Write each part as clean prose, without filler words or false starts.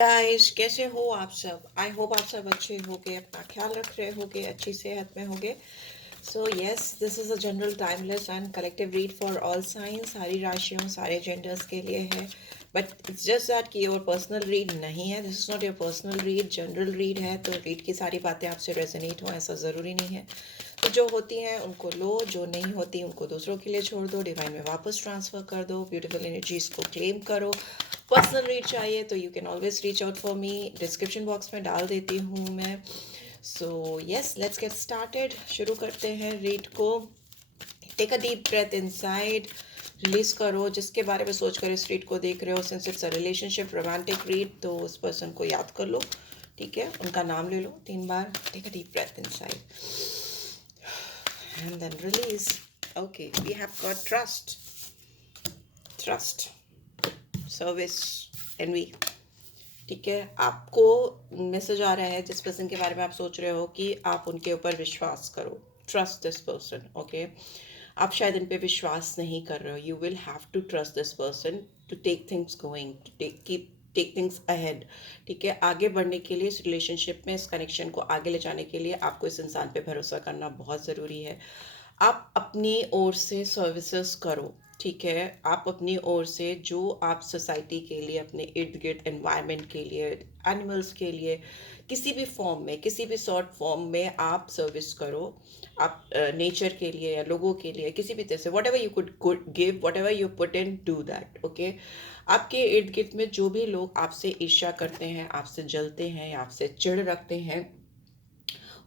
Guys, कैसे हो आप सब? आई होप आप सब अच्छे होगे, अपना ख्याल रख रहे होगे, अच्छी सेहत में होगे। So yes, this is a general timeless and collective read for all science. सारी राशियों, सारे जेंडर्स के लिए है। बट इट्स जस्ट दैट कि योर पर्सनल रीड नहीं है। This is not your personal read, general read है। तो रीड की सारी बातें आपसे रेजोनेट हो ऐसा ज़रूरी नहीं है। तो जो होती हैं उनको लो, जो नहीं होती उनको दूसरों के लिए छोड़ दो, डिवाइन में वापस ट्रांसफ़र कर दो, ब्यूटीफुल एनर्जीज को क्लेम करो। पर्सनल रीड चाहिए तो you can always reach out for me, description box में डाल देती हूँ मैं। So yes, let's get started. शुरू करते हैं रीड को। Take a deep breath inside, release करो। जिसके बारे में सोच कर इस रीड को देख रहे हो, since it's a relationship romantic read, तो उस पर्सन को याद कर लो। ठीक है, उनका नाम ले लो 3 बार। Take a deep breath inside and then release. Okay, we have got trust, service, envy. ठीक है, आपको मैसेज आ रहा है जिस पर्सन के बारे में आप सोच रहे हो कि आप उनके ऊपर विश्वास करो। Trust this person. ओके, आप शायद इन पे विश्वास नहीं कर रहे हो। You will have to trust this person to take things going, to take things ahead. ठीक है, आगे बढ़ने के लिए इस रिलेशनशिप में, इस कनेक्शन को आगे ले जाने के लिए आपको इस इंसान पे भरोसा करना बहुत ज़रूरी है। आप अपनी ओर से सर्विसेज करो। ठीक है, आप अपनी ओर से जो आप सोसाइटी के लिए, अपने इर्द गिर्द एनवायरनमेंट के लिए, एनिमल्स के लिए, किसी भी फॉर्म में, किसी भी सॉर्ट फॉर्म में आप सर्विस करो। आप नेचर के लिए या लोगों के लिए, किसी भी तरह से, what ever you could give, what ever you put in, do that. Okay, आपके इर्द गिर्द में जो भी लोग आपसे ईर्ष्या करते हैं, आपसे जलते हैं, आपसे चिढ़ रखते हैं,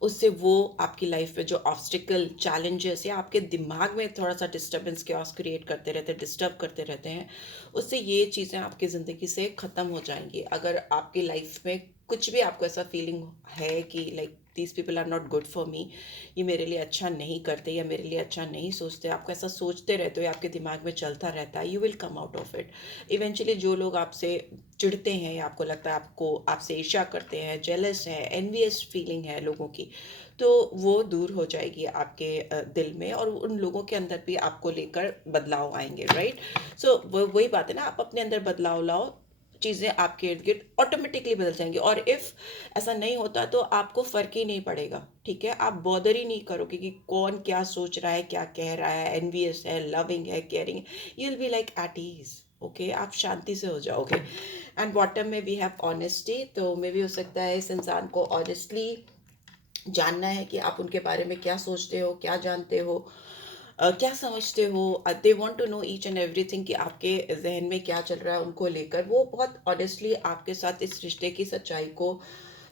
उससे वो आपकी लाइफ में जो ऑब्स्टिकल, चैलेंजेस या आपके दिमाग में थोड़ा सा डिस्टर्बेंस, क्योस क्रिएट करते रहते हैं, डिस्टर्ब करते रहते हैं, उससे ये चीज़ें आपकी ज़िंदगी से ख़त्म हो जाएंगी। अगर आपकी लाइफ में कुछ भी आपको ऐसा फीलिंग है कि like these people are not good for me, ये मेरे लिए अच्छा नहीं करते या मेरे लिए अच्छा नहीं सोचते, आपको ऐसा सोचते रहते हो या आपके दिमाग में चलता रहता है, you will come out of it eventually. जो लोग आपसे चिढ़ते हैं या आपको लगता है आपको, आपसे ईर्ष्या करते हैं, जेलस है, एनवियस फीलिंग है लोगों की, तो वो दूर हो जाएगी आपके दिल में, और उन लोगों के अंदर भी आपको लेकर बदलाव आएंगे। राइट, सो वही बात है ना, आप अपने अंदर बदलाव लाओ, चीज़ें आपके इर्द गिर्द ऑटोमेटिकली बदल जाएंगी। और इफ़ ऐसा नहीं होता तो आपको फ़र्क ही नहीं पड़ेगा। ठीक है, आप बॉदर ही नहीं करोगे कि कौन क्या सोच रहा है, क्या कह रहा है, एनवियस है, लविंग है, केयरिंग है, you will be like at ease. Okay, आप शांति से हो जाओगे। एंड बॉटम में वी हैव ऑनेस्टी, तो मे भी हो सकता है इस इंसान को ऑनेस्टली जानना है कि आप उनके बारे में क्या सोचते हो, क्या जानते हो, क्या समझते हो। They want to know each and everything कि आपके जहन में क्या चल रहा है उनको लेकर। वो बहुत ऑनेस्टली आपके साथ इस रिश्ते की सच्चाई को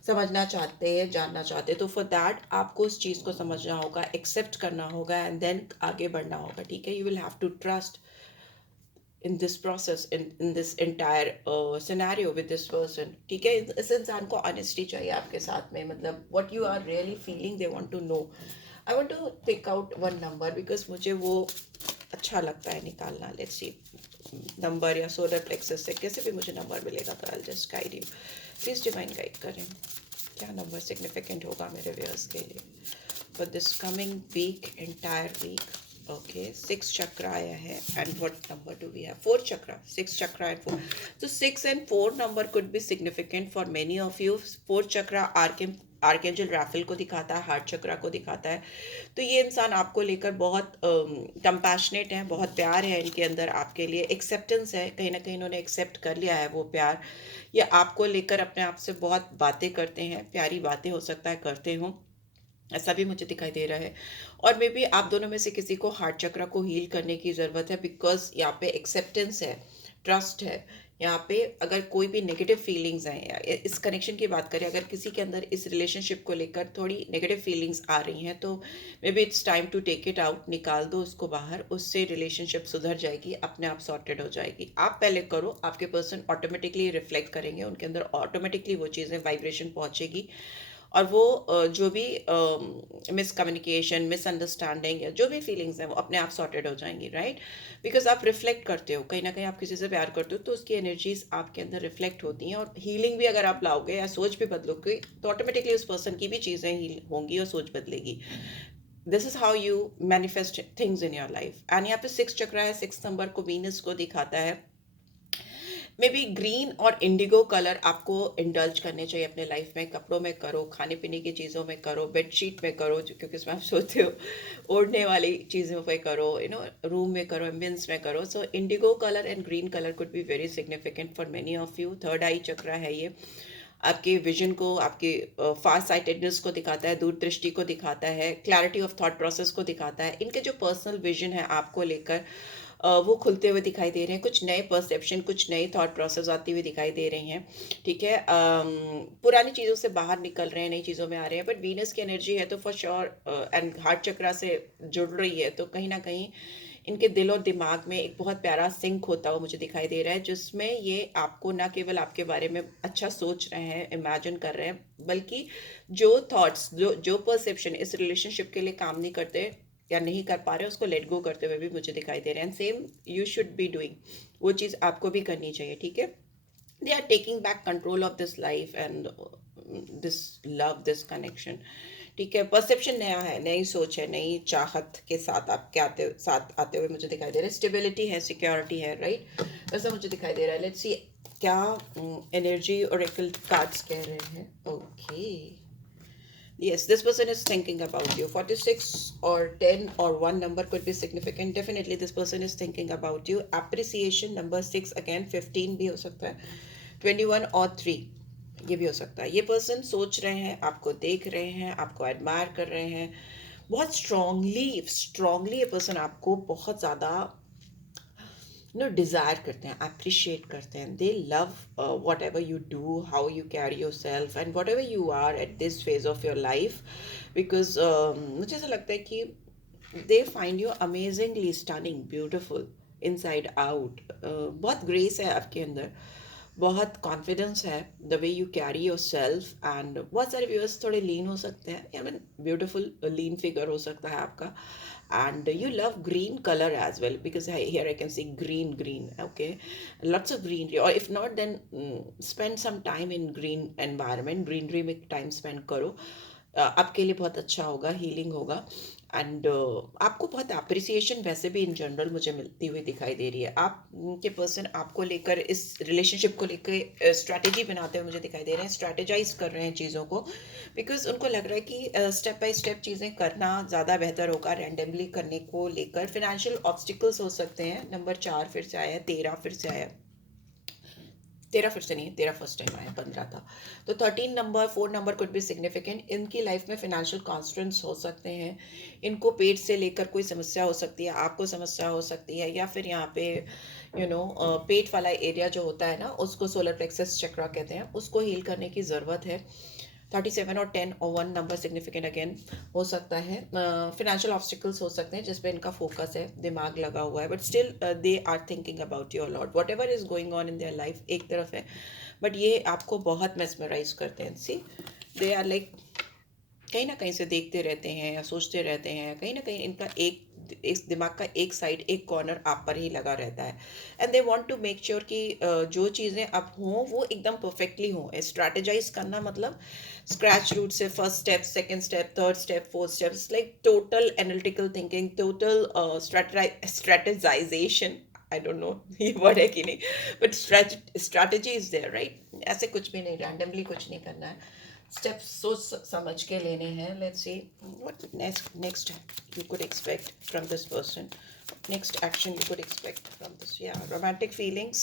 समझना चाहते हैं, जानना चाहते हैं। तो फॉर दैट आपको उस चीज़ को समझना होगा, एक्सेप्ट करना होगा, एंड देन आगे बढ़ना होगा। ठीक है, you will have to trust in this process, in this entire scenario with this person. ठीक है, इस इंसान को ऑनेस्टी चाहिए आपके साथ में, मतलब what you are really feeling, they want to know. I want to take out one number because मुझे वो अच्छा लगता है निकालना। लेट्स सी, नंबर या सोलर प्लेक्सस से कैसे भी मुझे नंबर मिलेगा तो I just guide you. Please divine guide करें, क्या नंबर सिग्निफिकेंट होगा मेरे व्यूअर्स के लिए for this coming week, entire week. Okay, 6 chakra आया है, and what number do we have? 4 chakra, 6 चक्र एंड 4। तो 6 and 4 number could be significant for many of you. 4 चक्र आर्केंजल राफेल को दिखाता है, हार्ट चक्र को दिखाता है। तो ये इंसान आपको लेकर बहुत कंपैशनेट है, बहुत प्यार है इनके अंदर आपके लिए, एक्सेप्टेंस है, कहीं ना कहीं इन्होंने एक्सेप्ट कर लिया है वो प्यार। ये आपको लेकर अपने आप से बहुत बातें करते हैं, प्यारी बातें हो सकता है करते हों, ऐसा भी मुझे दिखाई दे रहा है। और मे बी आप दोनों में से किसी को हार्ट चक्र को हील करने की ज़रूरत है, बिकॉज यहाँ पे एक्सेप्टेंस है, ट्रस्ट है। यहाँ पे अगर कोई भी नेगेटिव फीलिंग्स हैं, या इस कनेक्शन की बात करें, अगर किसी के अंदर इस रिलेशनशिप को लेकर थोड़ी नेगेटिव फीलिंग्स आ रही हैं, तो maybe it's time to take it out, निकाल दो उसको बाहर। उससे रिलेशनशिप सुधर जाएगी, अपने आप सॉर्टेड हो जाएगी। आप पहले करो, आपके पर्सन ऑटोमेटिकली रिफ्लेक्ट करेंगे, उनके अंदर ऑटोमेटिकली वो चीज़ें, वाइब्रेशन पहुँचेगी, और वो जो भी मिसकम्युनिकेशन, मिसअंडरस्टैंडिंग या जो भी फीलिंग्स हैं वो अपने आप सॉर्टेड हो जाएंगी। राइट, बिकॉज आप रिफ्लेक्ट करते हो, कहीं ना कहीं आप किसी से प्यार करते हो तो उसकी एनर्जीज आपके अंदर रिफ्लेक्ट होती हैं, और हीलिंग भी अगर आप लाओगे या सोच भी बदलोगे तो ऑटोमेटिकली उस पर्सन की भी चीज़ें हील होंगी और सोच बदलेगी। This is how you manifest things in your life. And यहाँ पे 6 चक्र है, 6 नंबर को वीनस को दिखाता है। मे बी ग्रीन और इंडिगो कलर आपको इंडल्ज करने चाहिए अपने लाइफ में। कपड़ों में करो, खाने पीने की चीज़ों में करो, बेडशीट में करो क्योंकि उसमें आप सोते हो, ओढ़ने वाली चीज़ों पे करो, रूम में करो, एम्बियंस में करो। So indigo colour and green colour could be very significant for many of you. Third eye chakra है ये, आपके विजन को, आपके फार साइटेडनेस को दिखाता है, दूरदृष्टि को दिखाता है, क्लैरिटी ऑफ थॉट प्रोसेस को दिखाता है। इनके जो पर्सनल विजन है आपको लेकर, वो खुलते हुए दिखाई दे रहे हैं। कुछ नए परसेप्शन, कुछ नई थॉट प्रोसेस आती हुई दिखाई दे रही हैं। ठीक है, पुरानी चीज़ों से बाहर निकल रहे हैं, नई चीज़ों में आ रहे हैं। बट वीनस की एनर्जी है तो फॉर श्योर एंड हार्ट चक्रा से जुड़ रही है, तो कहीं ना कहीं इनके दिल और दिमाग में एक बहुत प्यारा सिंक होता हुआ मुझे दिखाई दे रहा है, जिसमें ये आपको ना केवल आपके बारे में अच्छा सोच रहे हैं, इमेजिन कर रहे हैं, बल्कि जो थॉट्स, जो परसेप्शन इस रिलेशनशिप के लिए काम नहीं करते या नहीं कर पा रहे, उसको लेट गो करते हुए भी मुझे दिखाई दे रहे हैं। Same you should be doing, वो चीज़ आपको भी करनी चाहिए। ठीक है, they are taking back control of this life and this love, this connection. ठीक है, परसेप्शन नया है, नई सोच है, नई चाहत के साथ आपके साथ आते हुए मुझे दिखाई दे रहा है। स्टेबिलिटी है, सिक्योरिटी है, राइट, वैसा मुझे दिखाई दे रहा है। लेट्स सी क्या एनर्जी ओरेकल कार्ड्स कह रहे हैं। Okay, yes, this person is thinking about you. 46 or 10 or 1 number could be significant. Definitely this person is thinking about you. Appreciation number 6 again, 15 भी हो सकता है, 21 और 3 ये भी हो सकता है। ये पर्सन सोच रहे हैं, आपको देख रहे हैं, आपको एडमायर कर रहे हैं बहुत स्ट्रांगली। स्ट्रांगली ये पर्सन आपको बहुत ज़्यादा डिज़ायर करते हैं, अप्रिशिएट करते हैं। They love whatever you do, how you carry yourself and whatever you are at this phase of your life. Because मुझे ऐसा लगता है कि they find you amazingly stunning, beautiful inside out. बहुत grace है आपके अंदर, बहुत कॉन्फिडेंस है, the way you carry yourself. And बहुत सारे व्यूअर्स थोड़े लीन हो सकते हैं, I mean beautiful lean figure हो सकता है आपका। And you love green color as well, because here I can see green, okay, lots of greenery, or if not then spend some time in green environment, greenery में time spend करो, आपके लिए बहुत अच्छा होगा, हीलिंग होगा। And आपको बहुत अप्रिसिएशन वैसे भी इन जनरल मुझे मिलती हुई दिखाई दे रही है। आप के पर्सन आपको लेकर, इस रिलेशनशिप को लेकर स्ट्रैटेजी बनाते हुए मुझे दिखाई दे रहे हैं, स्ट्रैटेजाइज कर रहे हैं चीज़ों को, बिकॉज उनको लग रहा है कि स्टेप बाय स्टेप चीज़ें करना ज़्यादा बेहतर होगा रैंडमली करने को लेकर। फिनेंशियल ऑब्स्टिकल्स हो सकते हैं। नंबर 4 फिर से आया, 13 फिर से आया, 13 फिर से नहीं, 13 फर्स्ट टाइम आया, 15 था, तो 13 number, 4 number could be significant. इनकी लाइफ में फिनेंशियल कॉन्स्टेंट्स हो सकते हैं, इनको पेट से लेकर कोई समस्या हो सकती है, आपको समस्या हो सकती है, या फिर यहाँ पे पेट वाला एरिया जो होता है ना, उसको सोलर प्लेक्सस चक्रा कहते हैं, उसको हील करने की ज़रूरत है। 37 और 10 और 1 नंबर सिग्निफिकेंट अगेन हो सकता है। फिनेंशियल ऑब्स्टिकल्स हो सकते हैं जिस पे इनका फोकस है, दिमाग लगा हुआ है, but still they are thinking about your lot. Whatever is going on in their life एक तरफ है, बट ये आपको बहुत मेस्मराइज करते हैं। सी, दे आर लाइक कहीं ना कहीं से देखते रहते हैं या सोचते रहते हैं, कहीं ना कहीं इनका इस दिमाग का एक साइड, एक कॉर्नर आप पर ही लगा रहता है। And they want to make sure कि जो चीज़ें अब हों वो एकदम परफेक्टली हों। स्ट्रैटेजाइज करना मतलब स्क्रैच रूट से first step, second step, third step, fourth step, like total analytical thinking, total strategisation. I don't know ये वर्ड है कि नहीं, but strategy is there, right. ऐसे कुछ भी नहीं, रैंडमली कुछ नहीं करना है, स्टेप्स सोच समझ के लेने हैं। Let's see what next you could expect from this person, next action you could expect from this। yeah, romantic feelings,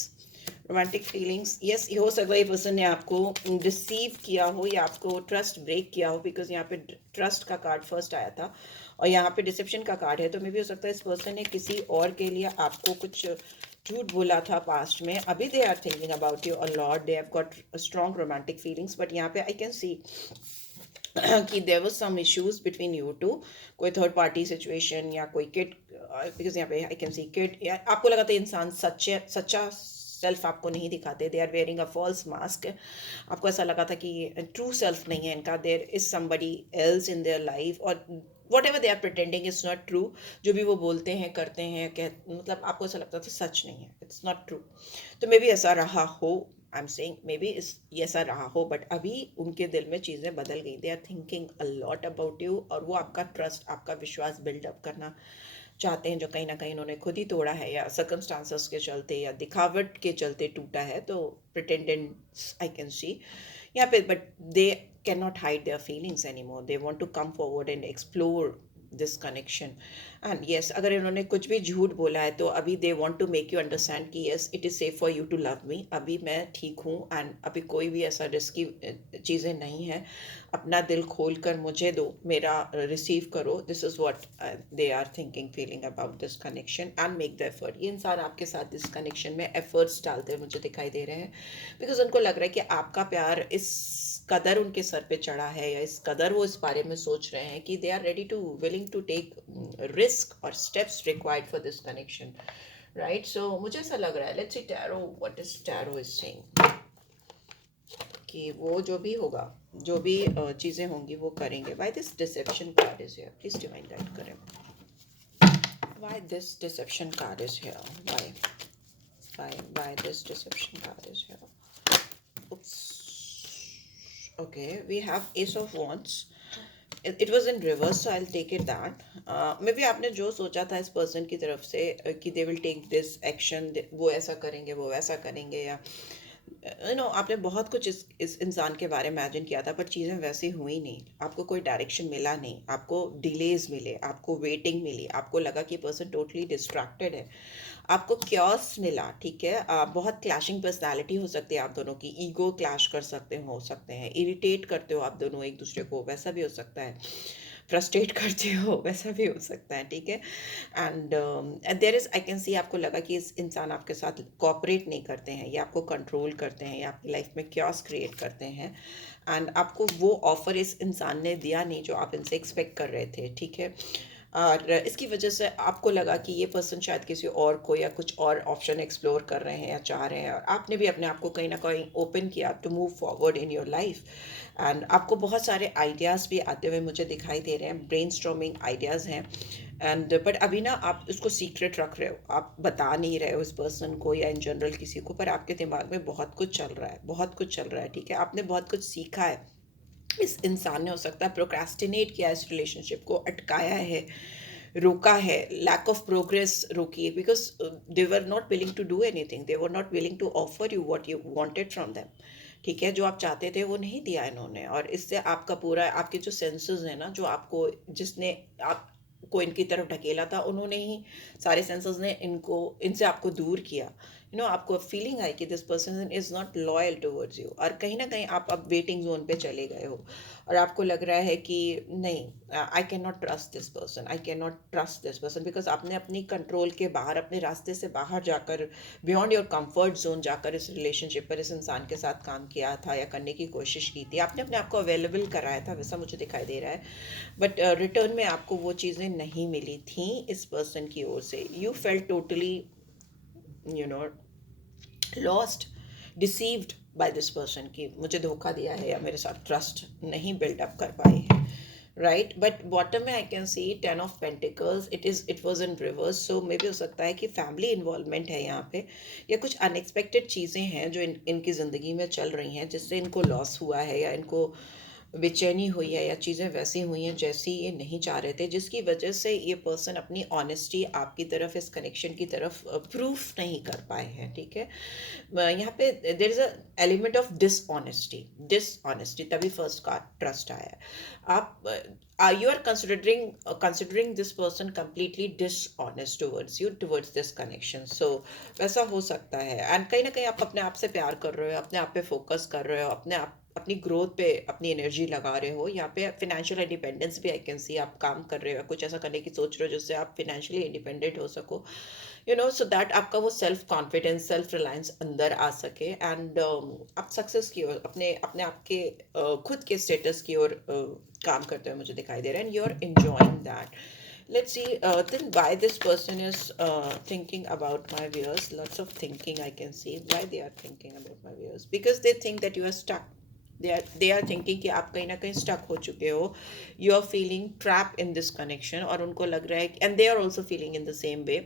romantic feelings, yes, हो सकता है ये पर्सन ने आपको डिसीव किया हो या आपको ट्रस्ट ब्रेक किया हो, बिकॉज यहाँ पे ट्रस्ट का कार्ड फर्स्ट आया था और यहाँ पे डिसेप्शन का कार्ड है। तो मे भी हो सकता है इस पर्सन ने किसी और के लिए आपको कुछ झूठ बोला था पास्ट में। अभी they are thinking about you a lot, they have got strong romantic feelings, but यहाँ पे आई कैन सी कि there was some issues between you two, कोई थर्ड पार्टी सिचुएशन या कोई किड, बिकॉज यहाँ पे आई कैन सी किड, या आपको लगा था इंसान सच्चा सेल्फ आपको नहीं दिखाते, they are wearing a false mask. आपको ऐसा लगा था कि ट्रू सेल्फ नहीं है इनका, there is somebody else in their life, और whatever they are pretending is not true. जो भी वो बोलते हैं, करते हैं, मतलब आपको ऐसा लगता था सच नहीं है, इट्स नॉट ट्रू। तो मे बी ऐसा रहा हो, I am saying may be ऐसा रहा हो, बट अभी उनके दिल में चीज़ें बदल गई। They are thinking a lot about you, और वो आपका ट्रस्ट, आपका विश्वास बिल्डअप करना चाहते हैं, जो कहीं ना कहीं उन्होंने खुद ही तोड़ा है या सर्कमस्टांसेस के चलते या दिखावट के चलते टूटा है, तो प्रिटेंडेंट्स आई कैन सी यहाँ पे, but they can not hide their feelings any more, they want to come forward and explore this connection. And yes, अगर इन्होंने कुछ भी झूठ बोला है तो अभी they want to make you understand कि yes it is safe for you to love me, अभी मैं ठीक हूँ एंड अभी कोई भी ऐसा रिस्की चीज़ें नहीं है, अपना दिल खोल कर मुझे दो, मेरा रिसीव करो। This is what they are thinking feeling about this connection and make the effort. ये इंसान आपके साथ इस कनेक्शन में एफर्ट्स डालते हुए मुझे दिखाई दे रहे हैं, बिकॉज उनको लग रहा है कि आपका प्यार इस कदर उनके सर पे चढ़ा है या इस कदर वो इस बारे में सोच रहे हैं कि they are ready to willing to take risk और steps required for this connection, right? So मुझे ऐसा लग रहा है, let's see tarot, what is tarot is saying, कि वो जो भी होगा, जो भी चीज़ें होंगी वो करेंगे। Why this deception card is here, please divine guide करें। Why this deception card is here, why this deception card is here. Oops. Okay, we have Ace of Wands. It was in reverse, so I'll take it that. Maybe आपने जो सोचा था इस person की तरफ से कि they will take this action, वो ऐसा करेंगे, वो वैसा करेंगे, या आपने बहुत कुछ इस इंसान के बारे में इमेजिन किया था, पर चीज़ें वैसी हुई नहीं, आपको कोई डायरेक्शन मिला नहीं, आपको डिलेज मिले, आपको वेटिंग मिली, आपको लगा कि पर्सन टोटली डिस्ट्रैक्टेड है, आपको क्योस मिला, ठीक है? बहुत क्लैशिंग पर्सनालिटी हो सकती है आप दोनों की, ईगो क्लैश कर सकते हैं, इरिटेट करते हो आप दोनों एक दूसरे को, वैसा भी हो सकता है, फ्रस्ट्रेट करते हो, वैसा भी हो सकता है, ठीक है? And there is, I can see, आपको लगा कि इस इंसान आपके साथ कोऑपरेट नहीं करते हैं, या आपको कंट्रोल करते हैं, या आपकी लाइफ में क्योस क्रिएट करते हैं, एंड आपको वो ऑफर इस इंसान ने दिया नहीं जो आप इनसे एक्सपेक्ट कर रहे थे, ठीक है? और इसकी वजह से आपको लगा कि ये पर्सन शायद किसी और को या कुछ और ऑप्शन एक्सप्लोर कर रहे हैं या चाह रहे हैं, और आपने भी अपने आप को कहीं ना कहीं ओपन किया to move forward in your life. And आपको बहुत सारे आइडियाज़ भी आते हुए मुझे दिखाई दे रहे हैं, ब्रेन स्टॉर्मिंग आइडियाज़ हैं, एंड बट अभी ना आप उसको सीक्रेट रख रहे हो, आप बता नहीं रहे हो इस पर्सन को या इन जनरल किसी को, पर आपके दिमाग में बहुत कुछ चल रहा है, बहुत कुछ चल रहा है, ठीक है? आपने बहुत कुछ सीखा है, इस इंसान ने हो सकता है प्रोक्रेस्टिनेट किया, इस रिलेशनशिप को अटकाया है, रोका है, लैक ऑफ प्रोग्रेस रोकी है, because they were not willing to do anything, they were not willing to offer you what you wanted from them, ठीक है? जो आप चाहते थे वो नहीं दिया इन्होंने, और इससे आपका पूरा, आपके जो सेंसेस हैं ना, जो आपको, जिसने आपको इनकी तरफ ढकेला था, उन्होंने ही, सारे सेंसेस ने इनको, इनसे आपको दूर किया, आपको फीलिंग आई कि this person is not loyal towards you, और कहीं ना कहीं आप अब वेटिंग जोन पे चले गए हो, और आपको लग रहा है कि नहीं, I can not trust this person, I can not trust this person, because आपने अपनी कंट्रोल के बाहर, अपने रास्ते से बाहर जाकर, बियॉन्ड योर कंफर्ट जोन जाकर इस रिलेशनशिप पर, इस इंसान के साथ काम किया था या करने की कोशिश की थी, आपने अपने आप को अवेलेबल कराया था, वैसा मुझे दिखाई दे रहा है, बट रिटर्न में आपको वो चीज़ें नहीं मिली थी इस पर्सन की ओर से। You felt totally you know lost, deceived by this person, की मुझे धोखा दिया है या मेरे साथ ट्रस्ट नहीं बिल्डअप कर पाए हैं, राइट? बट बॉटम में I can see 10 of pentacles, it was in reverse, so मे भी हो सकता है कि फैमिली इन्वॉल्वमेंट है यहाँ पे, या कुछ अनएक्सपेक्टेड चीज़ें हैं जो इनकी ज़िंदगी में चल रही हैं, जिससे इनको लॉस हुआ है, या इनको बेचैनी हुई है, या चीज़ें वैसी हुई हैं जैसी ये नहीं चाह रहे थे, जिसकी वजह से ये पर्सन अपनी ऑनेस्टी आपकी तरफ, इस कनेक्शन की तरफ प्रूफ नहीं कर पाए हैं, ठीक है? यहाँ पे there is a element of dishonesty, तभी फर्स्ट का ट्रस्ट आया है। आप you are considering this person completely dishonest towards this connection, so वैसा हो सकता है, एंड कहीं ना कहीं आप अपने आप से प्यार कर रहे हो, अपने आप पे फोकस कर रहे हो, अपनी ग्रोथ पे अपनी एनर्जी लगा रहे हो, यहाँ पे फाइनेंशियल इंडिपेंडेंस भी आई कैन सी, आप काम कर रहे हो, कुछ ऐसा करने की सोच रहे हो जिससे आप फाइनेंशियली इंडिपेंडेंट हो सको, सो दैट आपका वो सेल्फ कॉन्फिडेंस, सेल्फ रिलायंस अंदर आ सके, एंड आप सक्सेस की ओर, अपने अपने आप के खुद के स्टेटस की ओर काम करते हुए मुझे दिखाई दे रहा है, and you are enjoying that. Let's see, then why this person is thinking about my viewers. Lots of thinking I can see. Why they are thinking about my viewers? Because they think that you are stuck. They are thinking कि आप कहीं ना कहीं stuck हो चुके हो. You are feeling trapped in this connection, और उनको लग रहा है, and they are also feeling in the same way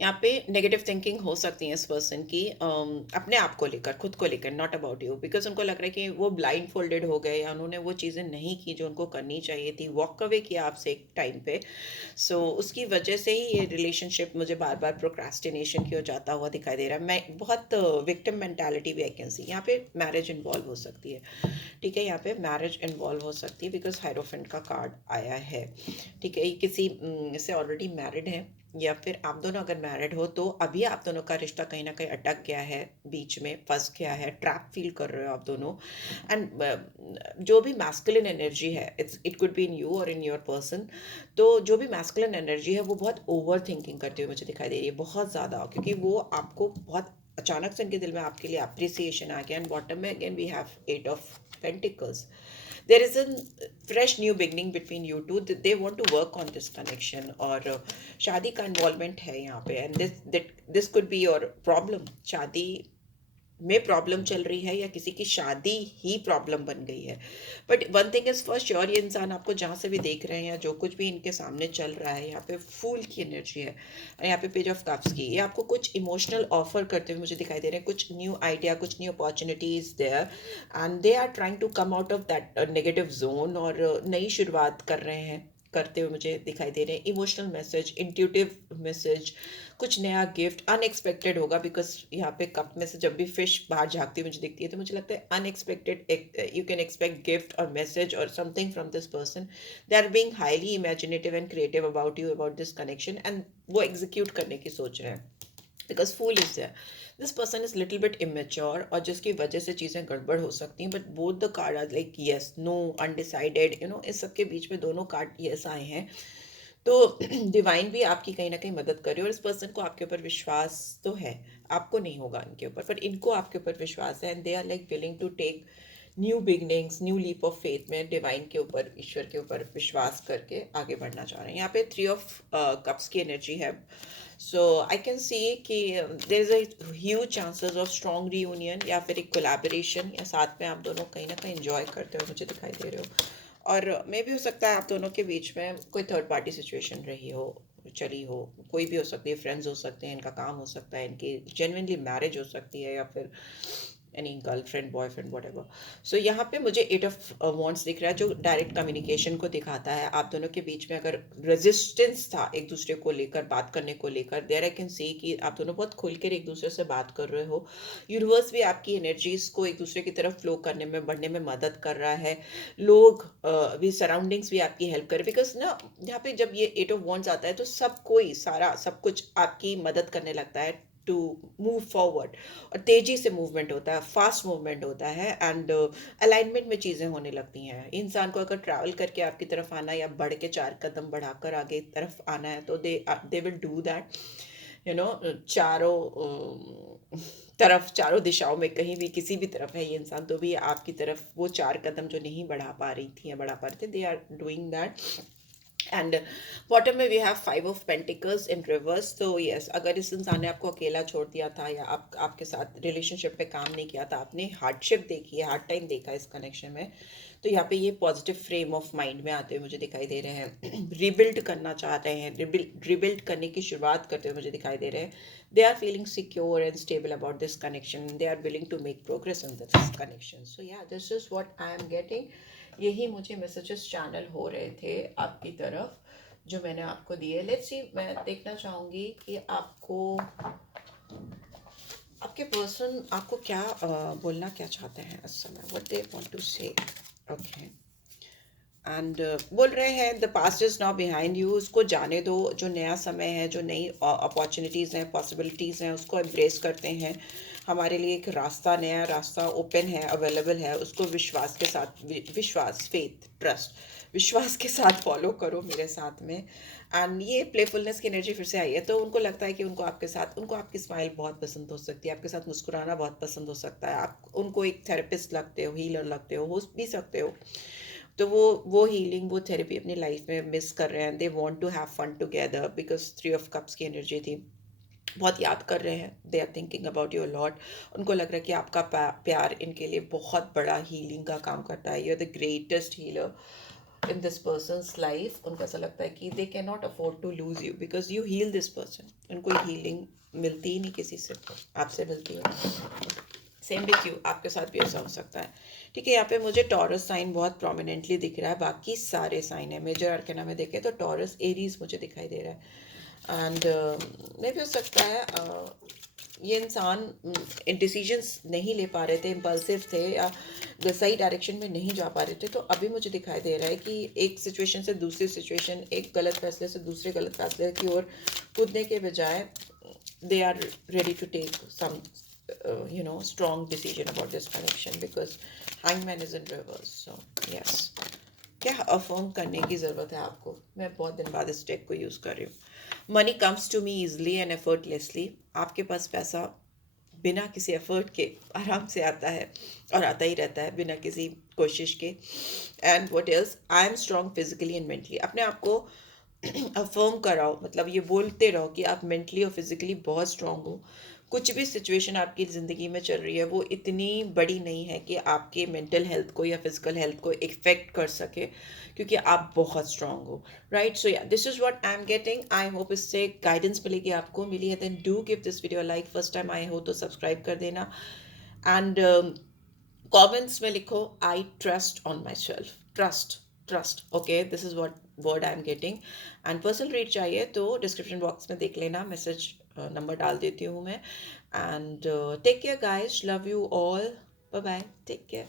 यहाँ पे नेगेटिव थिंकिंग हो सकती है इस पर्सन की, अपने आप को लेकर, खुद को लेकर, नॉट अबाउट यू, बिकॉज उनको लग रहा है कि वो ब्लाइंड फोल्डेड हो गए या उन्होंने वो चीज़ें नहीं की जो उनको करनी चाहिए थी, वॉक अवे किया आपसे एक टाइम पे। सो उसकी वजह से ही ये रिलेशनशिप मुझे बार बार प्रोक्रास्टिनेशन की ओर जाता हुआ दिखाई दे रहा है। मैं बहुत विक्टिम मेंटालिटी भी आई कैन सी, यहाँ पे मैरिज इन्वॉल्व हो सकती है। ठीक है, यहाँ पे मैरिज इन्वॉल्व हो सकती है बिकॉज हायरोफेंट का कार्ड आया है। ठीक है, ये किसी से ऑलरेडी मैरिड है, या फिर आप दोनों अगर मैरिड हो तो अभी आप दोनों का रिश्ता कहीं ना कहीं अटक गया है, बीच में फंस गया है, ट्रैप फील कर रहे हो आप दोनों। एंड जो भी मैस्कुलिन एनर्जी है, it could be in you और इन योर पर्सन। तो जो भी मैस्कुलिन एनर्जी है वो बहुत ओवर थिंकिंग करते हुए मुझे दिखाई दे रही है, बहुत ज़्यादा, क्योंकि वो आपको बहुत अचानक से उनके दिल में आपके लिए अप्रिसिएशन आ गया। एंड बॉटम में again we have 8 of Pentacles. There is a fresh new beginning between you two. They want to work on this connection, और शादी का इन्वॉल्वमेंट है यहाँ पे। And this could be your problem, शादी में प्रॉब्लम चल रही है या किसी की शादी ही प्रॉब्लम बन गई है। But one thing is for sure, ये इंसान आपको जहाँ से भी देख रहे हैं या जो कुछ भी इनके सामने चल रहा है, यहाँ पे फूल की एनर्जी है और यहाँ पे पेज ऑफ कप्स की, ये आपको कुछ इमोशनल ऑफर करते हुए मुझे दिखाई दे रहे हैं, कुछ न्यू आइडिया, कुछ new opportunities there, and they are trying to come out of that negative zone और नई शुरुआत कर रहे हैं, करते हुए मुझे दिखाई दे रहे हैं। इमोशनल मैसेज, इंट्यूटिव मैसेज, कुछ नया गिफ्ट अनएक्सपेक्टेड होगा, बिकॉज यहाँ पे कप में से जब भी फिश बाहर झाँकती हुई मुझे दिखती है तो मुझे लगता है unexpected, you can expect gift और मैसेज और something from this person. They are being highly imaginative and creative about you, about this connection, and वो एग्जीक्यूट करने की सोच रहे हैं, because fool is there. This person is little bit immature और जिसकी वजह से चीज़ें गड़बड़ हो सकती हैं, but both the card are like yes, no, undecided, इस सब के बीच में दोनों कार्ड येस आए हैं। तो डिवाइन भी आपकी कहीं ना कहीं मदद कर रही है और इस पर्सन को आपके ऊपर विश्वास तो है, आपको नहीं होगा इनके ऊपर, पर इनको आपके ऊपर विश्वास है। And they are like willing to take new beginnings, new leap of faith में डिवाइन के ऊपर, ईश्वर के ऊपर विश्वास करके आगे बढ़ना चाह रहे हैं। यहाँ पे 3 of Cups की एनर्जी है। सो आई कैन सी कि there is a huge chances of strong reunion या फिर एक कोलैबोरेशन, या साथ में आप दोनों कहीं ना कहीं इंजॉय करते हुए मुझे दिखाई दे रहे हो। और मे भी हो सकता है आप दोनों के बीच में कोई थर्ड पार्टी सिचुएशन रही हो, चली हो, कोई भी हो सकती है, फ्रेंड्स हो सकते हैं, इनका काम हो सकता है, इनकी जेन्युइनली मैरिज हो सकती है, या फिर any girlfriend, boyfriend, whatever. So यहाँ पे मुझे 8 of Wands दिख रहा है, जो डायरेक्ट कम्युनिकेशन को दिखाता है। आप दोनों के बीच में अगर रेजिस्टेंस था एक दूसरे को लेकर, बात करने को लेकर, देयर आई कैन सी कि आप दोनों बहुत खुल कर एक दूसरे से बात कर रहे हो। यूनिवर्स भी आपकी एनर्जीज को एक दूसरे की तरफ फ्लो करने में, बढ़ने में मदद कर रहा है। लोग भी, सराउंडिंग्स भी आपकी हेल्प करे, बिकॉज ना यहाँ पे जब ये 8 of Wands आता है तो सब कोई, सारा सब कुछ आपकी मदद करने लगता है टू मूव फॉरवर्ड, और तेजी से मूवमेंट होता है, फास्ट मूवमेंट होता है, एंड अलाइनमेंट में चीज़ें होने लगती हैं। इंसान को अगर ट्रैवल करके आपकी तरफ आना या बढ़ के 4 कदम बढ़ाकर आगे तरफ आना है तो दे विल डू दैट, चारों तरफ, चारों दिशाओं में, कहीं भी किसी भी तरफ है ये इंसान तो भी आपकी तरफ वो 4 कदम जो नहीं बढ़ा पा रही थी या बढ़ा पा रहे थे, they are doing that. And bottom में we have 5 of Pentacles in reverse. तो यस, अगर इस इंसान ने आपको अकेला छोड़ दिया था या आपके साथ रिलेशनशिप पे काम नहीं किया था, आपने हार्डशिप देखी है, हार्ड टाइम देखा इस कनेक्शन में, तो यहाँ पे ये पॉजिटिव फ्रेम ऑफ माइंड में आते हुए मुझे दिखाई दे रहे हैं। रिबिल्ड करना चाह रहे हैं, रिबिल्ड करने की शुरुआत करते हुए मुझे दिखाई दे रहे हैं। They are feeling secure and stable about this connection, they are willing to make progress in this connection. So yeah, this is what I am getting. यही मुझे मैसेजेस चैनल हो रहे थे आपकी तरफ, जो मैंने आपको दिए। लेट्स सी, मैं देखना चाहूँगी कि आपको, आपके पर्सन आपको क्या बोलना क्या चाहते हैं इस समय, व्हाट दे वांट टू से। ओके, एंड बोल रहे हैं the past is now behind you, उसको जाने दो, जो नया समय है, जो नई अपॉर्चुनिटीज़ हैं, पॉसिबिलिटीज़ हैं, उसको एम्ब्रेस करते हैं। हमारे लिए एक रास्ता, नया रास्ता ओपन है, अवेलेबल है, उसको विश्वास के साथ, विश्वास, फेथ, ट्रस्ट, विश्वास के साथ फॉलो करो मेरे साथ में। एंड ये प्लेफुलनेस की एनर्जी फिर से आई है, तो उनको लगता है कि उनको आपके साथ, उनको आपकी स्माइल बहुत पसंद हो सकती है, आपके साथ मुस्कुराना बहुत पसंद हो सकता है, आप उनको एक थेरेपिस्ट लगते हो, हीलर लगते हो भी सकते हो। तो वो हीलिंग, वो थेरेपी अपनी लाइफ में मिस कर रहे हैं। They want to have fun together, because 3 of Cups की एनर्जी थी, बहुत याद कर रहे हैं, they are thinking about you lot. उनको लग रहा है कि आपका प्यार इनके लिए बहुत बड़ा हीलिंग का काम करता है, you are the greatest healer. In this person's life, उनको ऐसा लगता है कि they can not afford to lose you because you heal this person. उनको हीलिंग मिलती ही नहीं किसी से, आपसे मिलती है. सेम विथ यू, आपके साथ भी ऐसा हो सकता है. ठीक है, यहाँ पे मुझे टॉरस साइन बहुत प्रोमिनेंटली दिख रहा है. बाकी सारे साइन है मेजर आर्कना में देखें तो टॉरस एरीज मुझे दिखाई दे रहा है. एंड मे भी हो सकता है ये इंसान डिसीजंस नहीं ले पा रहे थे, इम्पल्सिव थे, या सही डायरेक्शन में नहीं जा पा रहे थे. तो अभी मुझे दिखाई दे रहा है कि एक सिचुएशन से दूसरी सिचुएशन, एक गलत फैसले से दूसरे गलत फैसले की ओर कूदने के बजाय they are ready to take some strong decision about this connection because hangman is in reverse. So yes, क्या अफर्म करने की ज़रूरत है आपको. मैं बहुत दिन बाद इस टेक को यूज़ कर रही हूँ. Money comes to me easily and effortlessly. आपके पास पैसा बिना किसी एफर्ट के आराम से आता है, और आता ही रहता है बिना किसी कोशिश के. And what else, I am strong physically and mentally. अपने आप को अफर्म कराओ, मतलब ये बोलते रहो कि आप मेंटली और फिजिकली बहुत स्ट्रांग हो. कुछ भी सिचुएशन आपकी ज़िंदगी में चल रही है वो इतनी बड़ी नहीं है कि आपके मेंटल हेल्थ को या फिजिकल हेल्थ को इफेक्ट कर सके, क्योंकि आप बहुत स्ट्रांग हो. Right, so yeah this is what I am getting. I hope इससे गाइडेंस मिलेगी, आपको मिली है. Then do give this video like. First time आए हो तो सब्सक्राइब कर देना. एंड कमेंट्स में लिखो I trust on my self. Trust okay, this is what word I am getting. And personal read चाहिए तो डिस्क्रिप्शन बॉक्स में देख लेना, मैसेज नंबर डाल देती हूँ मैं. And take care guys, love you all, bye bye, take care.